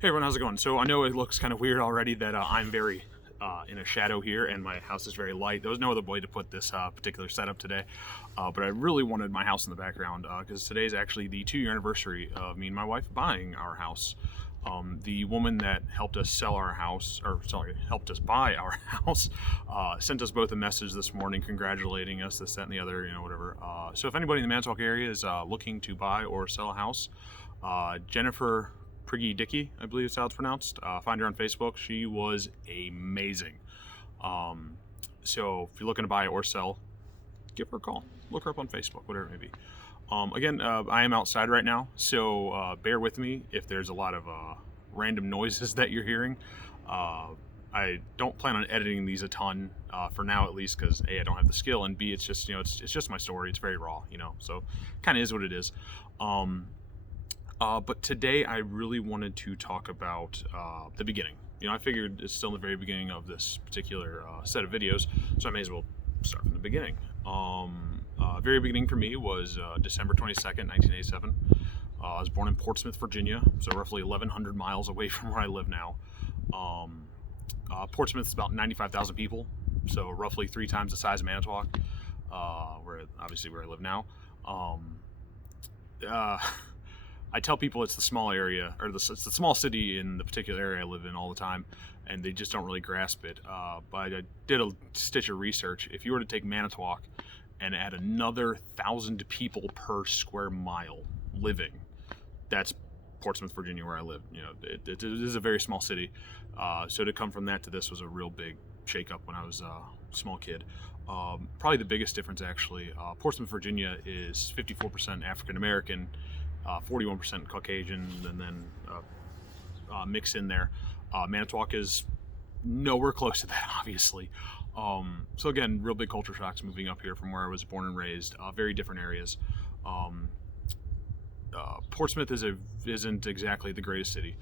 Hey everyone, how's it going? So I know it looks kind of weird already that I'm very in a shadow here and my house is very light. There was no other way to put this particular setup today, but I really wanted my house in the background because today is actually the 2-year anniversary of me and my wife buying our house. The woman that helped us sell our house, or sorry, helped us buy our house, sent us both a message this morning congratulating us, this, that, and the other, whatever. So if anybody in the Manitowoc area is looking to buy or sell a house, Jennifer Priggy Dickey, I believe is how it's pronounced. Find her on Facebook. She was amazing. So if you're looking to buy or sell, give her a call. Look her up on Facebook, whatever it may be. Again, I am outside right now, so bear with me if there's a lot of random noises that you're hearing. I don't plan on editing these a ton for now, at least, because A, I don't have the skill, and B, it's just it's just my story. It's very raw, so kind of is what it is. But today I really wanted to talk about the beginning. I figured it's still in the very beginning of this particular set of videos, so I may as well start from the beginning. Very beginning for me was December 22nd, 1987. I was born in Portsmouth, Virginia, so roughly 1,100 miles away from where I live now. Portsmouth is about 95,000 people, so roughly 3 times the size of Manitowoc, where I live now. I tell people it's the small area, or it's the small city in the particular area I live in all the time, and they just don't really grasp it. But I did a stitch of research. If you were to take Manitowoc and add another 1,000 people per square mile living, that's Portsmouth, Virginia, where I live. It is a very small city. So to come from that to this was a real big shakeup when I was a small kid. Probably the biggest difference, actually, Portsmouth, Virginia is 54% African American, 41% Caucasian, and then mix in there. Manitowoc is nowhere close to that, obviously. So again, real big culture shocks moving up here from where I was born and raised. Very different areas. Portsmouth isn't exactly the greatest city.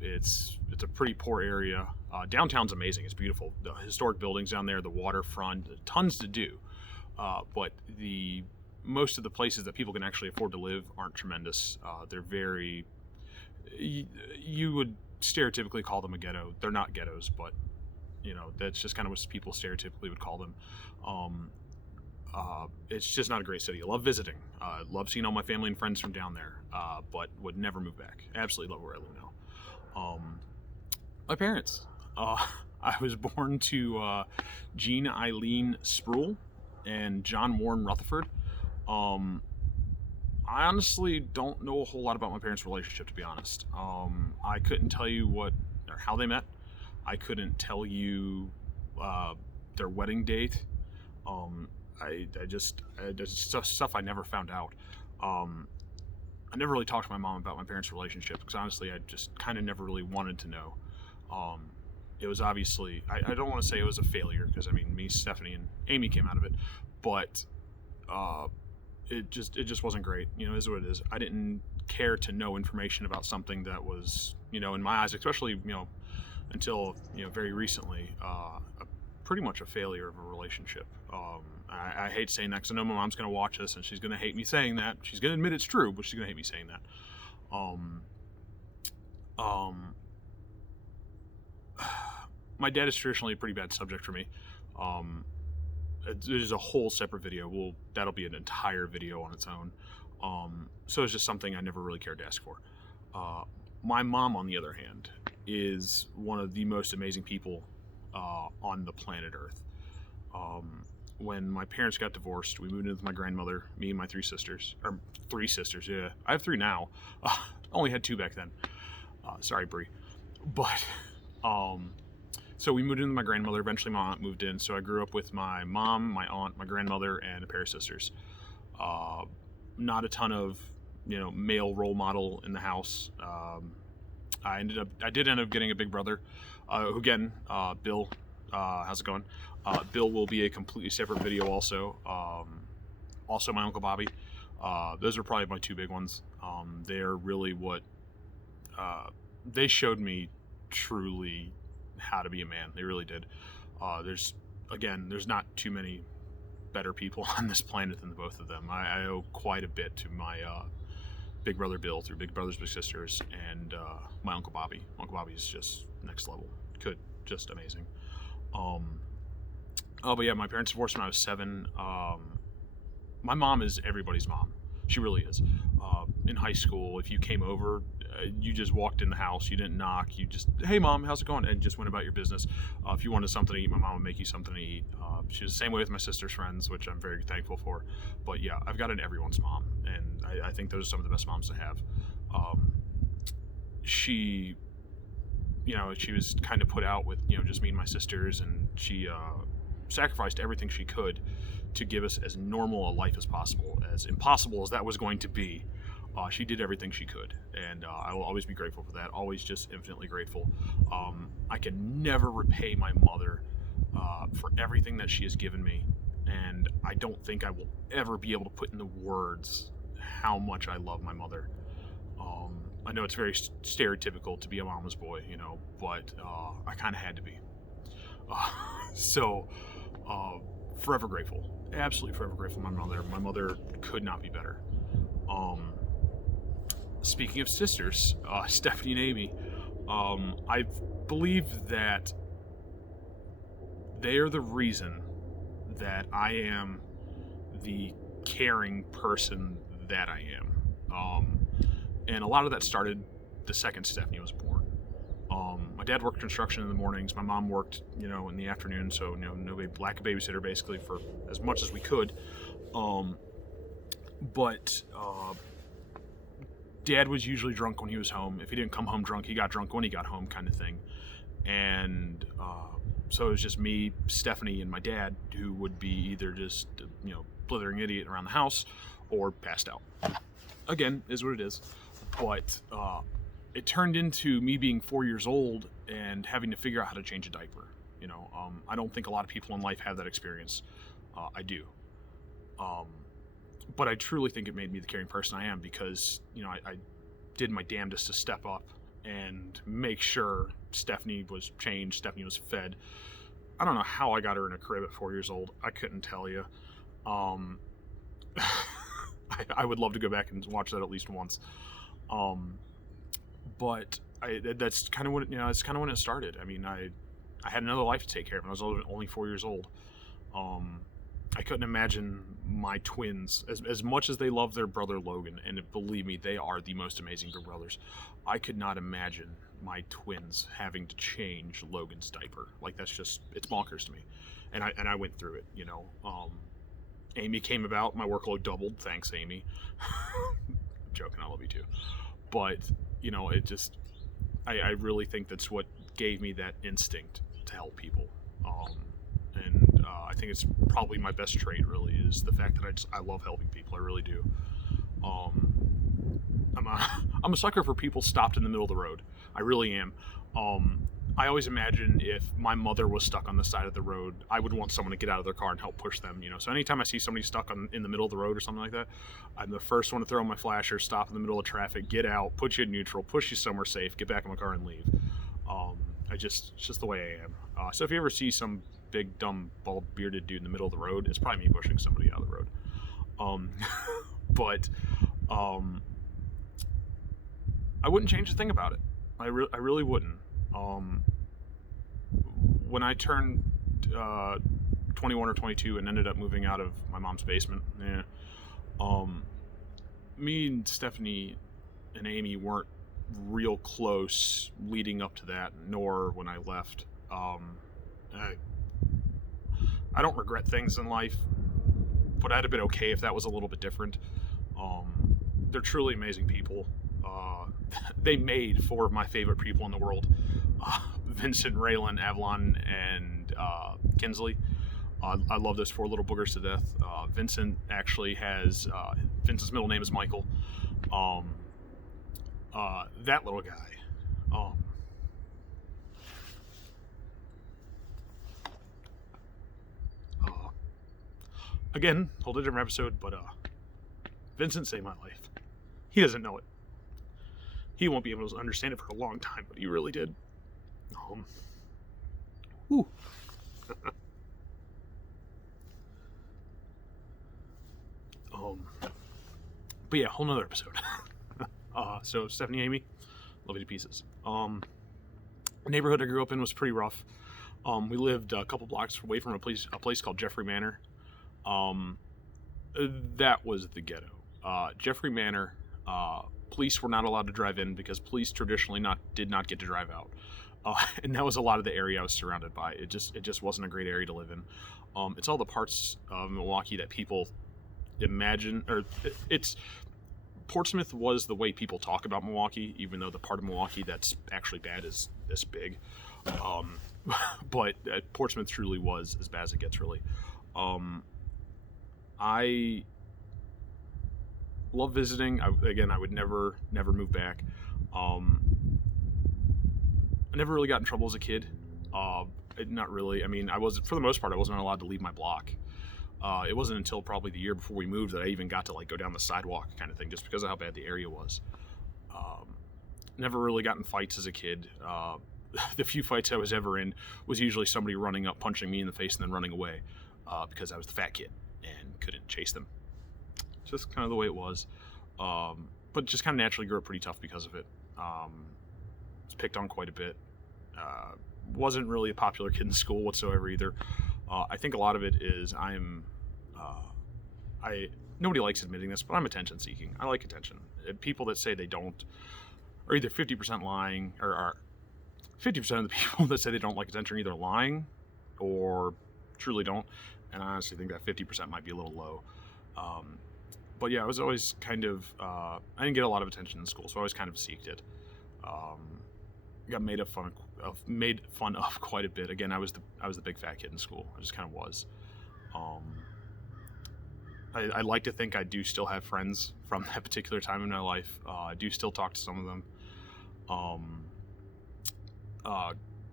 It's a pretty poor area. Downtown's amazing. It's beautiful. The historic buildings down there, the waterfront, tons to do. But most of the places that people can actually afford to live aren't tremendous. They're very, you would stereotypically call them a ghetto. They're not ghettos, but that's just kind of what people stereotypically would call them. It's just not a great city. I love visiting. Love seeing all my family and friends from down there, but would never move back. Absolutely love where I live now. My parents. I was born to Jean Eileen Spruill and John Warren Rutherford. I honestly don't know a whole lot about my parents' relationship, to be honest. I couldn't tell you what or how they met. I couldn't tell you their wedding date. There's stuff I never found out. I never really talked to my mom about my parents' relationship because honestly, I just kind of never really wanted to know. It was obviously, I don't want to say it was a failure because me, Stephanie, and Amy came out of it, but it just wasn't great. It is what it is. I didn't care to know information about something that was, in my eyes, especially, until, very recently, pretty much a failure of a relationship. I hate saying that because I know my mom's going to watch this and she's going to hate me saying that. She's going to admit it's true, but she's going to hate me saying that. My dad is traditionally a pretty bad subject for me. There's a whole separate video. That'll be an entire video on its own. So it's just something I never really cared to ask for. My mom, on the other hand, is one of the most amazing people on the planet Earth. When my parents got divorced, we moved in with my grandmother, me and my 3 sisters. Or 3 sisters, yeah. I have 3 now. Only had 2 back then. Sorry, Brie. But, so we moved in with my grandmother. Eventually my aunt moved in. So I grew up with my mom, my aunt, my grandmother, and a pair of sisters. Not a ton of, male role model in the house. I did end up getting a big brother, who again, Bill, how's it going? Bill will be a completely separate video also. Also my Uncle Bobby. Those are probably my 2 big ones. They're really what, they showed me truly how to be a man. They really did. There's not too many better people on this planet than the both of them. I owe quite a bit to my Big Brother Bill through Big Brothers Big Sisters, and my Uncle Bobby. Uncle Bobby is just next level. Just amazing. But yeah, my parents divorced when I was 7. My mom is everybody's mom. She really is. In high school, if you came over, you just walked in the house. You didn't knock. You just, hey, Mom, how's it going? And just went about your business. If you wanted something to eat, my mom would make you something to eat. She was the same way with my sister's friends, which I'm very thankful for. But yeah, I've got an everyone's mom, and I think those are some of the best moms to have. She was kind of put out with, just me and my sisters, and she sacrificed everything she could to give us as normal a life as possible. As impossible as that was going to be, she did everything she could, and I will always be grateful for that. Always just infinitely grateful. I can never repay my mother for everything that she has given me, and I don't think I will ever be able to put into words how much I love my mother. I know it's very stereotypical to be a mama's boy, but I kind of had to be. So, forever grateful. Absolutely forever grateful for my mother. My mother could not be better. Speaking of sisters, Stephanie and Amy, I believe that they are the reason that I am the caring person that I am. And a lot of that started the second Stephanie was born. My dad worked construction in the mornings. My mom worked, in the afternoon. So, lack of babysitter basically for as much as we could. But Dad was usually drunk when he was home. If he didn't come home drunk, he got drunk when he got home, kind of thing. And so it was just me, Stephanie, and my dad, who would be either just, blithering idiot around the house or passed out. Again, is what it is. But it turned into me being 4 years old and having to figure out how to change a diaper. I don't think a lot of people in life have that experience. I do. But I truly think it made me the caring person I am because, I did my damnedest to step up and make sure Stephanie was changed, Stephanie was fed. I don't know how I got her in a crib at 4 years old. I couldn't tell you. I would love to go back and watch that at least once. But that's kind of when it's kind of when it started. I mean, I had another life to take care of, and I was only 4 years old. I couldn't imagine my twins, as much as they love their brother Logan, and believe me, they are the most amazing big brothers. I could not imagine my twins having to change Logan's diaper. Like, that's just, it's bonkers to me. And I went through it, Amy came about, my workload doubled. Thanks, Amy. I'm joking, I love you too. But, it just, I really think that's what gave me that instinct to help people. And I think it's probably my best trait, really, is the fact that I love helping people. I really do. I'm a sucker for people stopped in the middle of the road. I really am. I always imagine if my mother was stuck on the side of the road, I would want someone to get out of their car and help push them, So anytime I see somebody stuck in the middle of the road or something like that, I'm the first one to throw my flasher, stop in the middle of traffic, get out, put you in neutral, push you somewhere safe, get back in my car and leave. It's just the way I am. So if you ever see some big, dumb, bald, bearded dude in the middle of the road, it's probably me pushing somebody out of the road. But I wouldn't change a thing about it. I really wouldn't. When I turned 21 or 22 and ended up moving out of my mom's basement, me and Stephanie and Amy weren't real close leading up to that, nor when I left. I don't regret things in life, but I'd have been okay if that was a little bit different. They're truly amazing people. They made 4 of my favorite people in the world. Vincent, Raylan, Avalon, and Kinsley. I love those 4 little boogers to death. Vincent actually has, Vincent's middle name is Michael. That little guy. Again, whole different episode, but Vincent saved my life. He doesn't know it. He won't be able to understand it for a long time, but he really did. Whew. But yeah, whole nother episode. So Stephanie, Amy, love you to pieces. The neighborhood I grew up in was pretty rough. We lived a couple blocks away from a place called Jeffrey Manor. Um, that was the ghetto. Jeffrey Manor, police were not allowed to drive in because police traditionally did not get to drive out. And that was a lot of the area I was surrounded by. It just wasn't a great area to live in. It's all the parts of Milwaukee that people imagine, or it's Portsmouth was the way people talk about Milwaukee, even though the part of Milwaukee that's actually bad is this big. But Portsmouth truly was as bad as it gets, really. I love visiting. I would never move back. I never really got in trouble as a kid. Not really. I mean, for the most part, I wasn't allowed to leave my block. It wasn't until probably the year before we moved that I even got to like go down the sidewalk kind of thing, just because of how bad the area was. Never really got in fights as a kid. The few fights I was ever in was usually somebody running up, punching me in the face, and then running away because I was the fat kid and couldn't chase them. Just kind of the way it was. But just kind of naturally grew up pretty tough because of it. Was picked on quite a bit. Wasn't really a popular kid in school whatsoever either. I think a lot of it is nobody likes admitting this, but I'm attention seeking. I like attention. People that say they don't are either 50% lying, or are 50% of the people that say they don't like attention are either lying or truly don't. And I honestly think that 50% might be a little low. But yeah, I was always kind of, I didn't get a lot of attention in school, so I always kind of seeked it. Got made fun of quite a bit. Again, I was the big fat kid in school. I just kind of was. I like to think I do still have friends from that particular time in my life. I do still talk to some of them.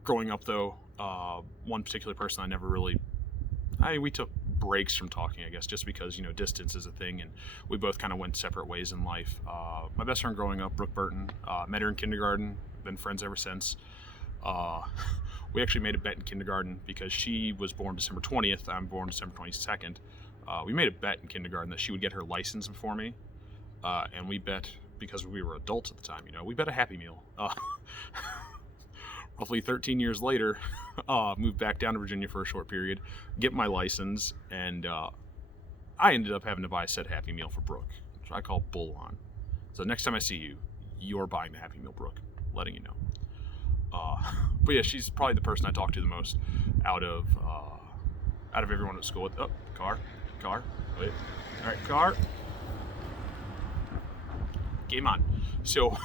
Growing up though, one particular person we took breaks from talking, I guess, just because, distance is a thing, and we both kind of went separate ways in life. My best friend growing up, Brooke Burton, met her in kindergarten, been friends ever since. We actually made a bet in kindergarten because she was born December 20th, I'm born December 22nd. We made a bet in kindergarten that she would get her license before me, and we bet, because we were adults at the time, we bet a Happy Meal. Roughly 13 years later, moved back down to Virginia for a short period, get my license, and I ended up having to buy a said Happy Meal for Brooke, which I call bull on. So next time I see you, you're buying the Happy Meal, Brooke, letting you know. But yeah, she's probably the person I talk to the most out of everyone at school. Oh, car, wait, all right, car. Game on. So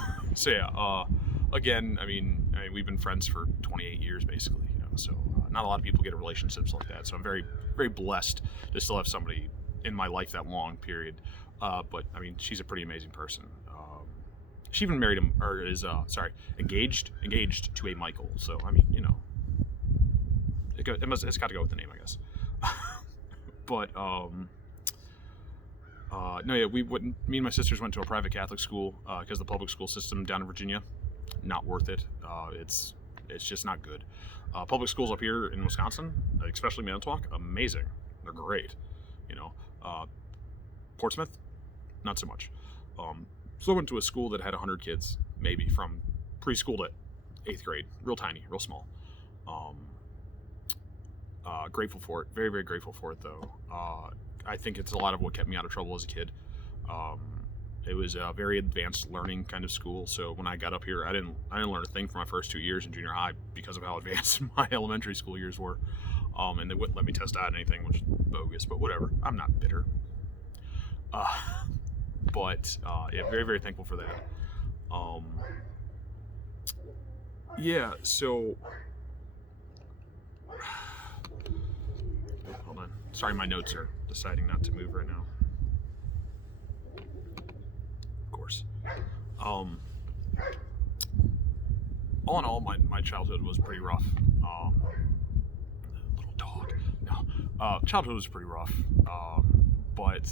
yeah. Again, I mean, we've been friends for 28 years, basically. So not a lot of people get relationships like that. So I'm very, very blessed to still have somebody in my life that long period. But I mean, she's a pretty amazing person. She even married him, or is engaged to a Michael. So I mean, it's got to go with the name, I guess. But no, yeah, me and my sisters went to a private Catholic school because the public school system down in Virginia, not worth it. It's just not good. Public schools up here in Wisconsin, especially Manitowoc, amazing. They're great. Portsmouth, not so much. So I went to a school that had 100 kids, maybe from preschool to 8th grade, real tiny, real small. Grateful for it, very, very grateful for it though. I think it's a lot of what kept me out of trouble as a kid. It was a very advanced learning kind of school, so when I got up here, I didn't learn a thing for my first 2 years in junior high because of how advanced my elementary school years were. And they wouldn't let me test out anything, which is bogus, but whatever. I'm not bitter. Yeah, very, very thankful for that. Yeah, so hold on. Sorry, my notes are deciding not to move right now. Of course. All in all, my childhood was pretty rough. Little dog. No. Childhood was pretty rough. But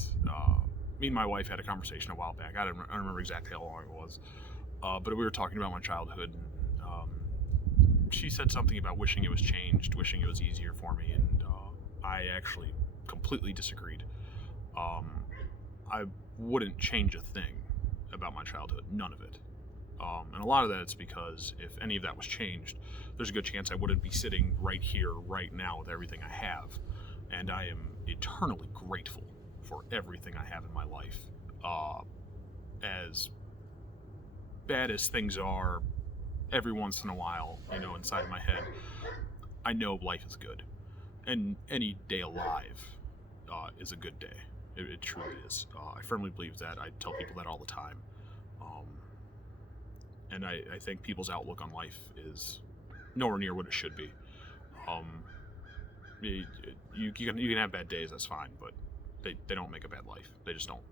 me and my wife had a conversation a while back. I don't remember exactly how long it was. But we were talking about my childhood. And, she said something about wishing it was changed, wishing it was easier for me. And I actually completely disagreed. I wouldn't change a thing. about my childhood. None of it. And a lot of that is because if any of that was changed, there's a good chance I wouldn't be sitting right here, right now, with everything I have. And I am eternally grateful for everything I have in my life. As bad as things are, every once in a while, inside of my head, I know life is good. And any day alive is a good day. It truly is. I firmly believe that. I tell people that all the time. And I think people's outlook on life is nowhere near what it should be. You can have bad days, that's fine, but they don't make a bad life. They just don't.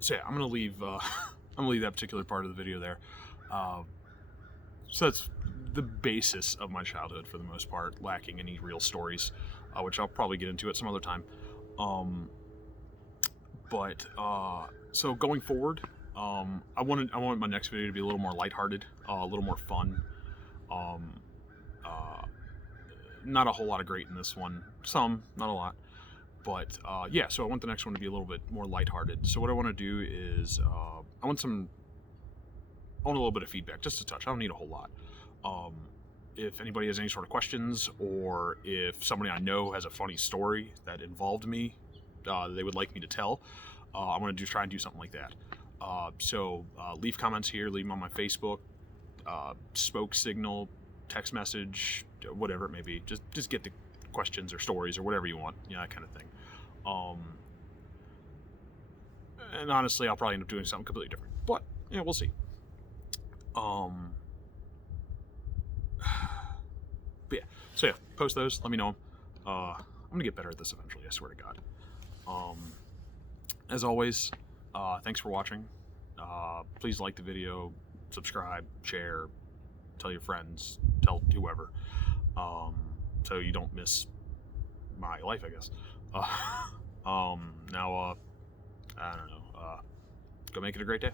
So yeah, I'm gonna leave that particular part of the video there. So that's the basis of my childhood for the most part, lacking any real stories, which I'll probably get into at some other time. So going forward, I want my next video to be a little more lighthearted, a little more fun. Not a whole lot of great in this one. Some, not a lot. But yeah, so I want the next one to be a little bit more lighthearted. So what I want to do is I want a little bit of feedback, just a touch. I don't need a whole lot. If anybody has any sort of questions, or if somebody I know has a funny story that involved me, they would like me to tell, I'm going to try and do something like that. So leave comments here, leave them on my Facebook, Smoke Signal, text message, whatever it may be. Just get the questions or stories or whatever you want, that kind of thing. And honestly, I'll probably end up doing something completely different, but we'll see. But yeah, so yeah, post those, let me know. I'm gonna get better at this eventually, I swear to God. As always, thanks for watching. Please like the video, subscribe, share, tell your friends, tell whoever, so you don't miss my life, I guess. Now, I don't know, go make it a great day.